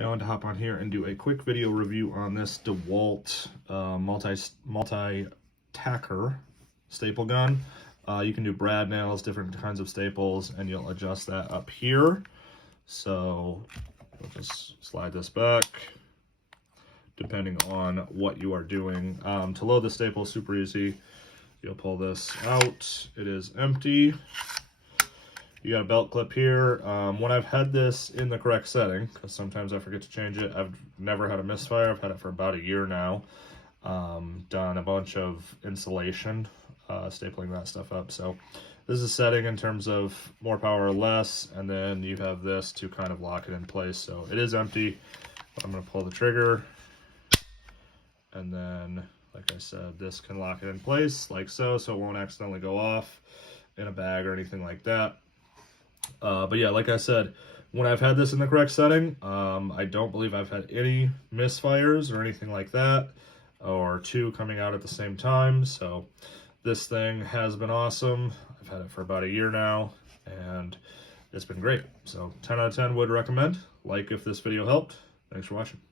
I wanted to hop on here and do a quick video review on this DEWALT Multi Tacker staple gun. You can do brad nails, different kinds of staples, and you'll adjust that up here. So we'll just slide this back, depending on what you are doing. To load the staple, super easy. You'll pull this out. It is empty. You got a belt clip here. When I've had this in the correct setting, because sometimes I forget to change it, I've never had a misfire. I've had it for about a year now. Done a bunch of insulation, stapling that stuff up. So this is a setting in terms of more power or less, and then you have this to kind of lock it in place. So it is empty. I'm going to pull the trigger, and then, like I said, this can lock it in place like so it won't accidentally go off in a bag or anything like that. But yeah, like I said, when I've had this in the correct setting, I don't believe I've had any misfires or anything like that, or two coming out at the same time. So this thing has been awesome. I've had it for about a year now, and it's been great. So 10 out of 10 would recommend. Like if this video helped. Thanks for watching.